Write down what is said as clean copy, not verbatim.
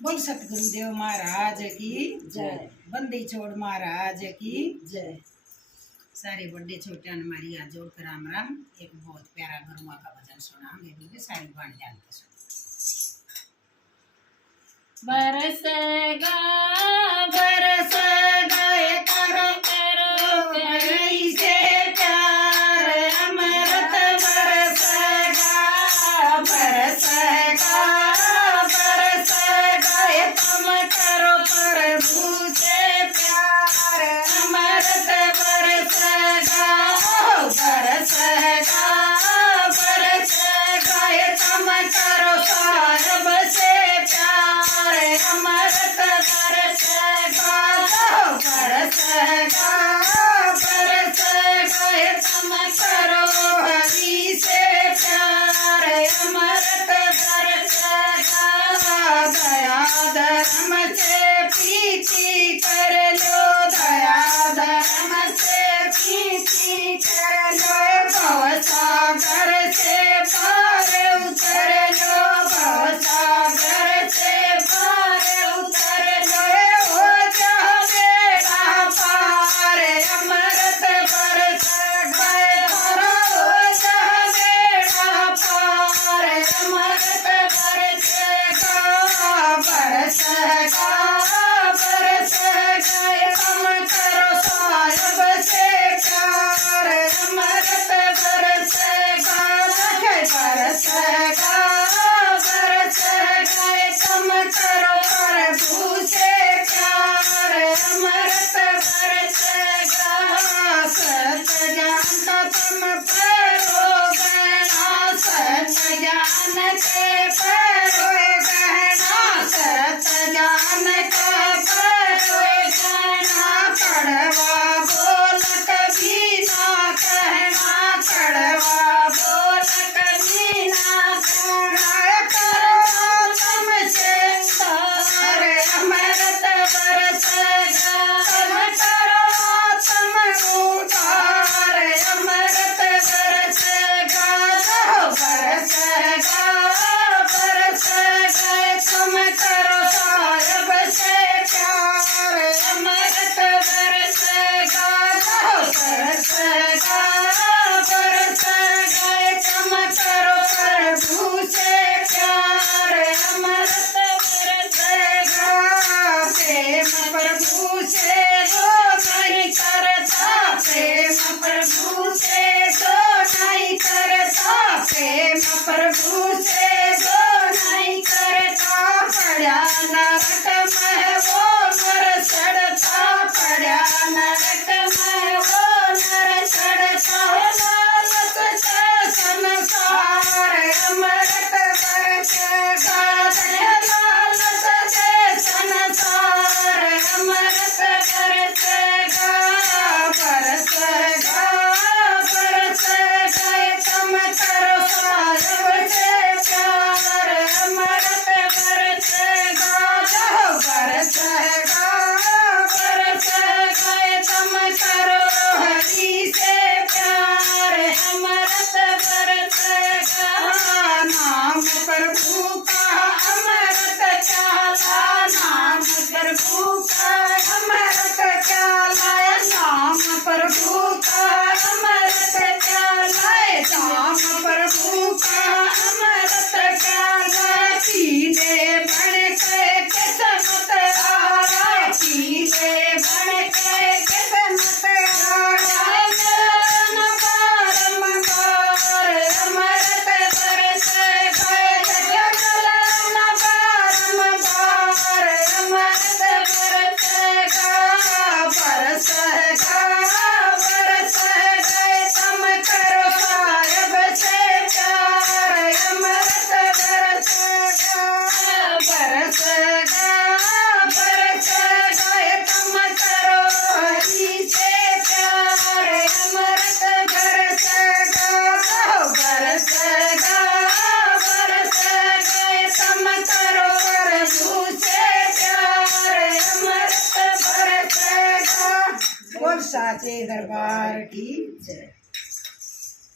बोल सतगुरुदेव महाराज की जय। बंदी छोड़ महाराज की जय। सारे बड़े छोटे हमारी हाथ जोड़ कर राम राम। एक बहुत प्यारा गरुआ का भजन सुनाएंगे, सारी बाण ध्यान के सुनो। बरसेगा बरसेगा ये करो करो से प्यार अमृत बरसेगा बरसेगा बरसेगा ये तुम करो प्रभु से प्यार अमृत बरसेगा बरसेगा बरसेगा ये तुम करो सारब से प्यार अमृत बरसेगा बरसेगा बरसेगा ये तुम करो हरि से प्यार अमृत बरसेगा दया धर्म से प्रीति कर लो दया धर्म से प्रीति कर लो भवसागर से पार उतर लो भवसागर से पार उतर लो हो जाओ बेड़ा पार अमृत बरसेगा करो हो जाओ बेड़ा पार अमृत बरसेगा बरसेगा बरसेगा तुम करो सारब से प्यार अमृत बरसेगा बरसेगा बरसेगा तुम करो प्रभु से प्यार अमृत बरसेगा सत्य ज्ञान का तुम परो गहना सत्य ज्ञान के परो गहना सत्य ज्ञान का परो गहना कड़वा बोल कभी ना कहना कड़वा बोल कभी ना कहना करो तुमसे तार अमृत बरसेगा तुम करो तुम उतार अमृत बरसेगा बरसेगा बरसेगा तुम करो सारब से प्यार अमृत बरसेगा बरसेगा बरसेगा तुम करो प्रभु से प्यार अमृत बरसेगा प्रेम प्रभु से जो नहीं करता प्रेम प्रभु से जो नहीं करता प्रेम प्रभु से जो नहीं करता पड़ा नरक में वो नर सड़ता पड़ा नरक में वो नर सड़ता लालच से संसार अमृत बरसेगा लालच से संसार अमृत बरसेगा बरसेगा बरसेगा तुम करो सारब से प्यार अमृत बरसेगा बरसेगा बरसेगा तुम करो हरि से प्यार अमृत बरसेगा नाम प्रभु का अमृत चाला नाम प्रभु का अमृत चाला नाम प्रभु का अमृत चाला नाम प्रभु का अमृत चाला पीले बन के किस्मत आरा पीले बन के किस्मत आरा मिलन बारंबार अमृत बरसेगा मिलन बारंबार अमृत बरसेगा बरसेगा बरसेगा तुम करो सारब से प्यार अमृत बरसेगा बरसेगा बरसेगा तुम करो हरि से प्यार अमृत बरसेगा बरसेगा बरसेगा तुम करो प्रभु से प्यार अमृत बरसेगा। बोल साचे दरबार की जय।